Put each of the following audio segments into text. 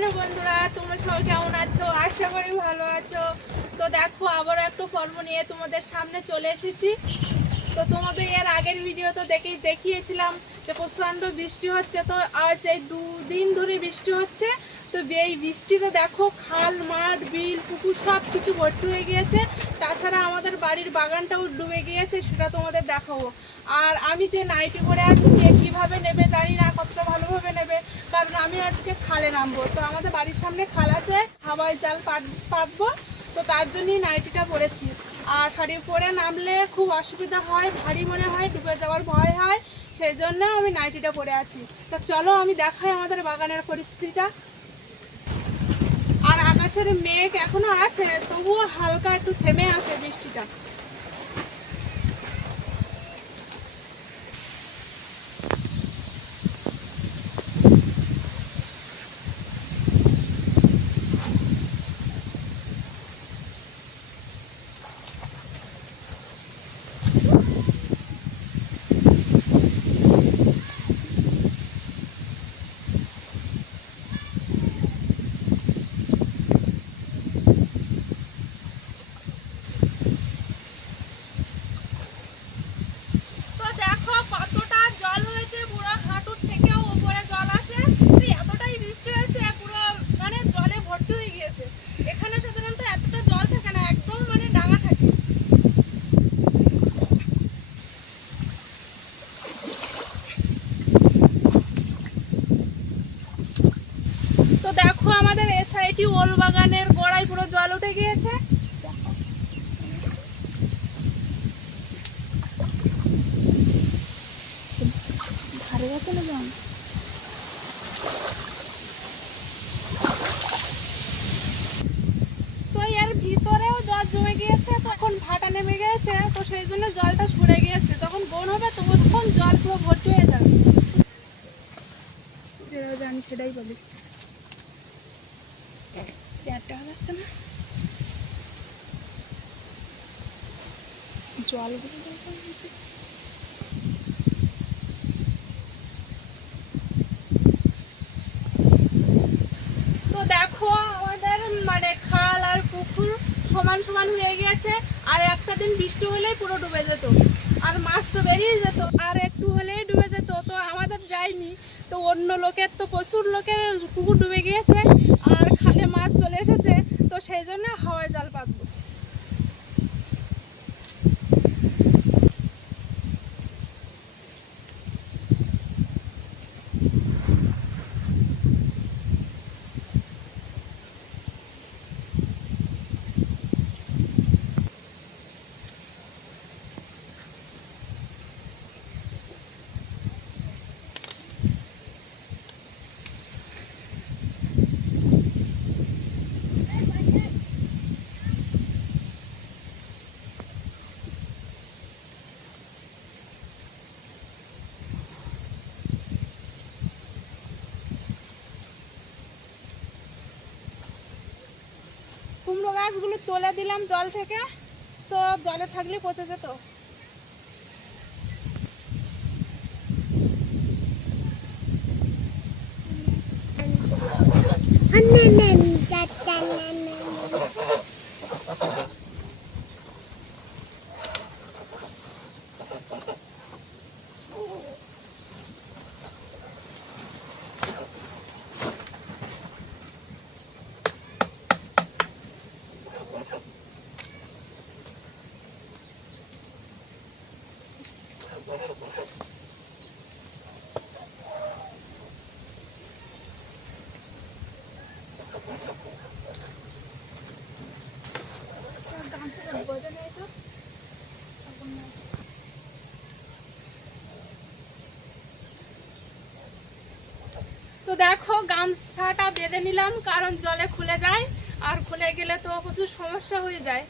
Hello বন্ধুরা, তোমরা সবাই কেমন আছো? আশা করি ভালো আছো। তো দেখো, আবারও একটু পর্ব নিয়ে তোমাদের সামনে চলে এসেছি। তো তোমাদের এর আগের ভিডিও তো দেখেই দেখিয়েছিলাম যে প্রচণ্ড বৃষ্টি হচ্ছে। তো আজ এই দুদিন ধরে বৃষ্টি হচ্ছে। তো এই বৃষ্টিতে দেখো, খাল, মাঠ, বিল, পুকুর সব কিছু ভর্তি হয়ে গিয়েছে। তাছাড়া আমাদের বাড়ির বাগানটাও ডুবে গিয়েছে, সেটা তোমাদের দেখাবো। আর আমি যে নাইটি পরে আছি, কে কীভাবে নেবে জানি না, কতটা ভালোভাবে নেবে, কারণ আমি আজকে খালে নামবো। তো আমাদের বাড়ির সামনে খাল আছে হাওয়াই জাল পাত পাতবো, তো তার জন্যই নাইটিটা পরেছি আর শাড়ি পরে নামলে খুব অসুবিধা হয়, ভারী মনে হয়, ডুবে যাওয়ার ভয় হয়, সেই জন্য আমি নাইটিটা পরে আছি। তো চলো আমি দেখাই আমাদের বাগানের পরিস্থিতিটা। আর আকাশের মেঘ এখনও আছে, তবুও হালকা একটু থেমে আছে বৃষ্টিটা তো দেখো কতটা জল হয়েছে পুরো হাঁটুর থেকেও উপরে জল আছে তো এতটাই বৃষ্টি হয়েছে পুরো মানে জলে ভর্তি হয়ে গিয়েছে এখানে সাধারণত এতটা জল থাকে না একদম মানে ডাঙা থাকে তো দেখো আমাদের এ সাইডটি ওল বাগানের গোড়ায় পুরো জল উঠে গিয়েছে ধারে গেছে না জল তো এর ভিতরেও জল জমে গিয়েছে তখন ভাটা নেমে গিয়েছে তো সেই জন্য জলটা সরে গিয়েছে। যখন বোন হবে তখন জল পুরো ভর্তি হয়ে যাবে। জানি সেটাই বলি। তো দেখো আমাদের মানে খাল আর পুকুর সমান সমান হয়ে গিয়েছে। আর একটা দিন বৃষ্টি হলেই পুরো ডুবে যেত। আর মাছটা বেরিয়ে যেত, আর একটু হলেই ডুবে যেত। তো আমাদের যায়নি, তো অন্য লোকের তো প্রচুর লোকের পুকুর ডুবে গিয়েছে, আর খালে মাছ চলে এসেছে, তো সেই জন্য হাওয়াই জাল পাতবো তোলা তুলে দিলাম জল থেকে তো জলে থাকলে পচে যেত। তো দেখো, গামছাটা বেঁধে নিলাম, কারণ জলে খুলে যায়, আর খুলে গেলে তো প্রচুর সমস্যা হয়ে যায়।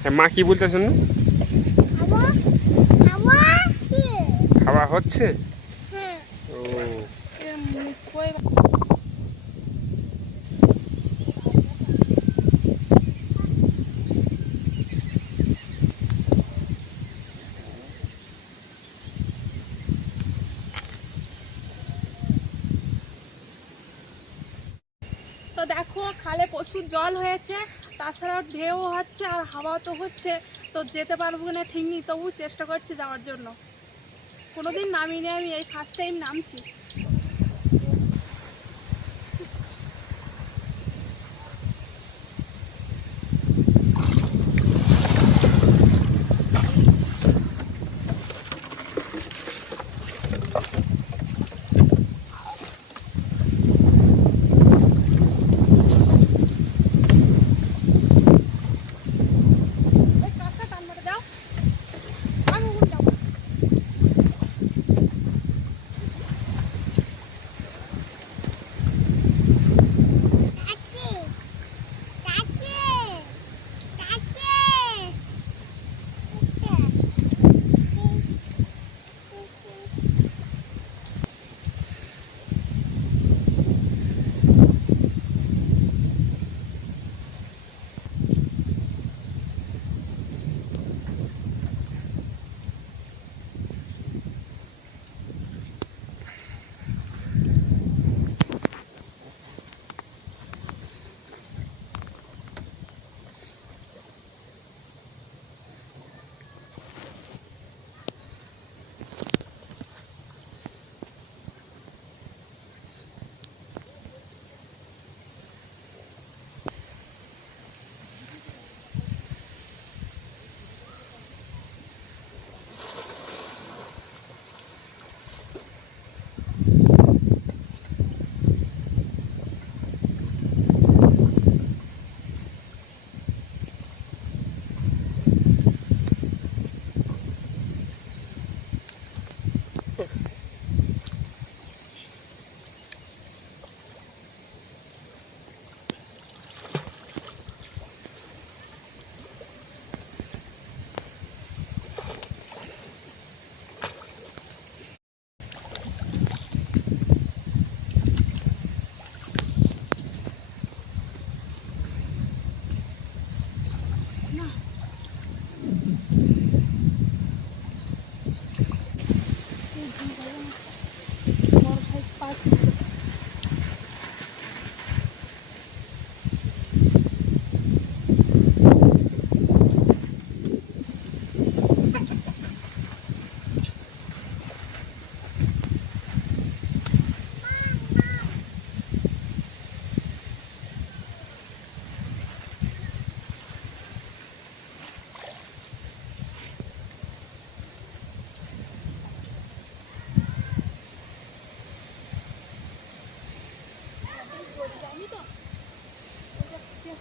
হ্যাঁ মা কি বলতেছেন? খাওয়া? হচ্ছে। হ্যাঁ। তো দেখো খালে প্রচুর জল হয়েছে। তাছাড়াও ঢেউ হচ্ছে আর হাওয়া তো হচ্ছে, তো যেতে পারব না ঠিকই, তবু চেষ্টা করছি যাওয়ার জন্য। কোনো দিন নামিনি আমি, এই ফার্স্ট টাইম নামছি।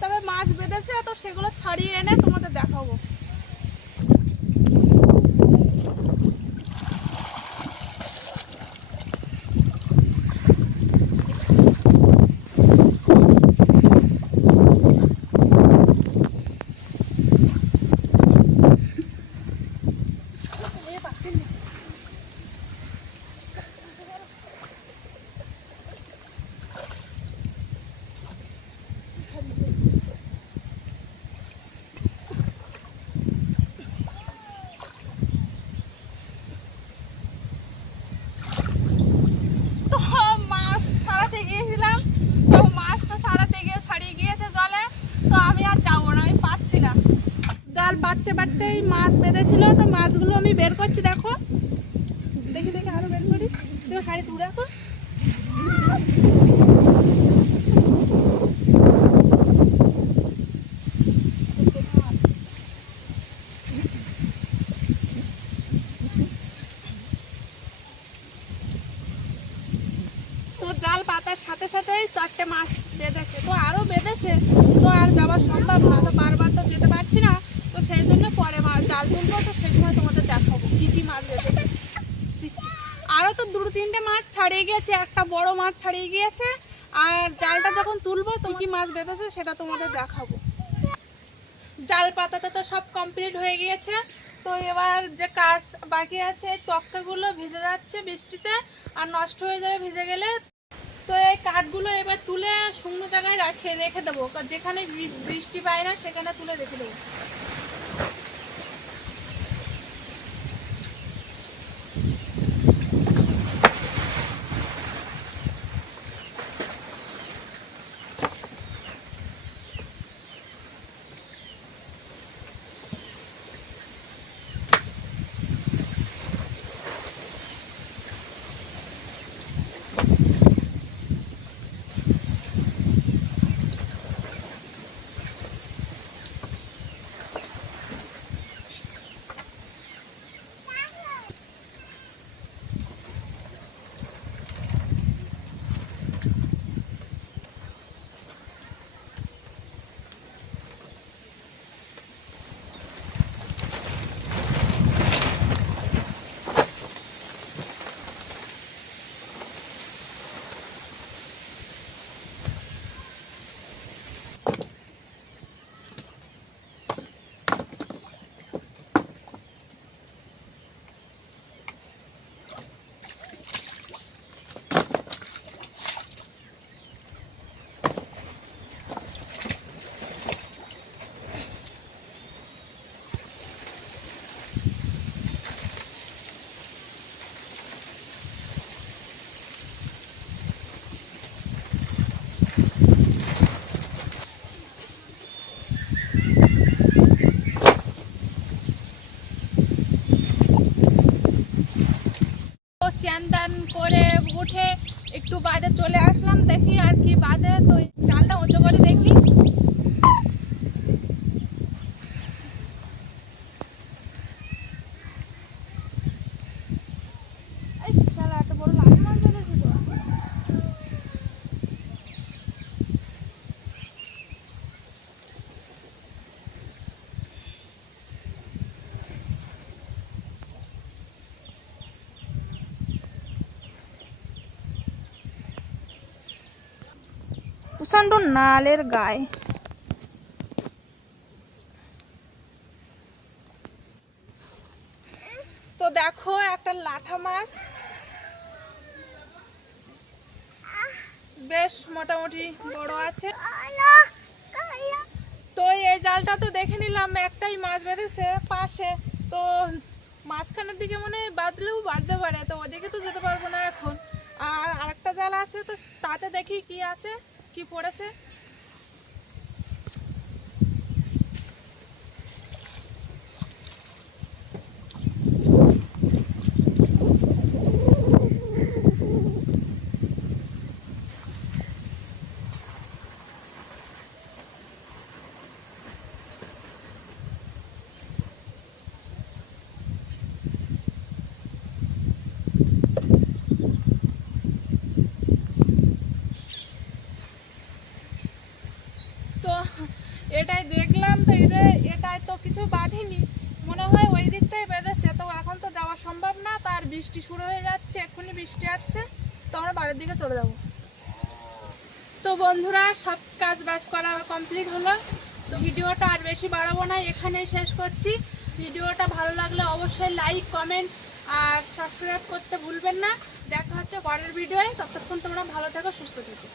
তবে মাছ বেঁধেছে তো সেগুলো সারিয়ে এনে তোমাদের দেখাবো। বেঁধেছিল তো মাছগুলো আমি বের করছি, দেখো। দেখি দেখি, আরও বের করি। তুমি হাড়ি তুলে তো জাল পাতার সাথে সাথেই চারটে মাছ বেঁধেছে। তো আরও বেঁধেছে, তো আর যাওয়া সম্ভব না। তো বারবার তো যেতে পারছি না। তো সেই জন্য পরে জাল তুলবো তো সেই সময় তোমাদের দেখাবো। কী কী মাছ বেঁধেছে? আরও তো দুটো তিনটে মাছ ছাড়িয়ে গিয়েছে, একটা বড় মাছ ছাড়িয়ে গিয়েছে, আর জালটা যখন তুলবো, তো কী মাছ বেঁধেছে সেটা তোমাদের দেখাবো। জাল পাতাটা তো সব কমপ্লিট হয়ে গিয়েছে। তো এবার যে কাজ বাকি আছে এই তক্তাগুলো ভিজে যাচ্ছে বৃষ্টিতে, আর নষ্ট হয়ে যাবে ভিজে গেলে। তো এই কাঠগুলো এবার তুলে শুকনো জায়গায় রাখে, রেখে দেবো। যেখানে বৃষ্টি পায় না, সেখানে তুলে রেখে দেবো। দেখি আর কি বাদে তো চালটা উঁচু করে দেখি এই শালা, এত বড় লাঠি মাছ বেঁধেছে তো। প্রচণ্ড নালের গায়ে। তো দেখো একটা লাঠা মাছ। বেশ মোটামুটি বড় আছে। তো এই জালটা তো দেখে নিলাম, একটাই মাছ বেঁধেছে পাশে। তো মাঝখানের দিকে মনে বাঁধলেও বাঁধতে পারে, তো ওদিকে তো যেতে পারব না এখন। আর আরেকটা জাল আছে, তো তাতে দেখি কি আছে। কি পড়েছে তো এটাই দেখলাম তো এটা, এটাই তো কিছু বাঁধিনি। মনে হয় ওই দিকটাই বেঁধেছে। তো এখন তো যাওয়া সম্ভব না তার বৃষ্টি শুরু হয়ে যাচ্ছে, এক্ষুনি বৃষ্টি আসছে, তো আমরা বাড়ির দিকে চলে যাব। তো বন্ধুরা, সব কাজ বাজ করা কমপ্লিট হলো। তো ভিডিওটা আর বেশি বাড়াবো না, এখানেই শেষ করছি। ভিডিওটা ভালো লাগলে অবশ্যই লাইক কমেন্ট আর সাবস্ক্রাইব করতে ভুলবেন না। দেখা হচ্ছে পরের ভিডিওয়। ততক্ষণ তোমরা ভালো থেকো, সুস্থ থেকো।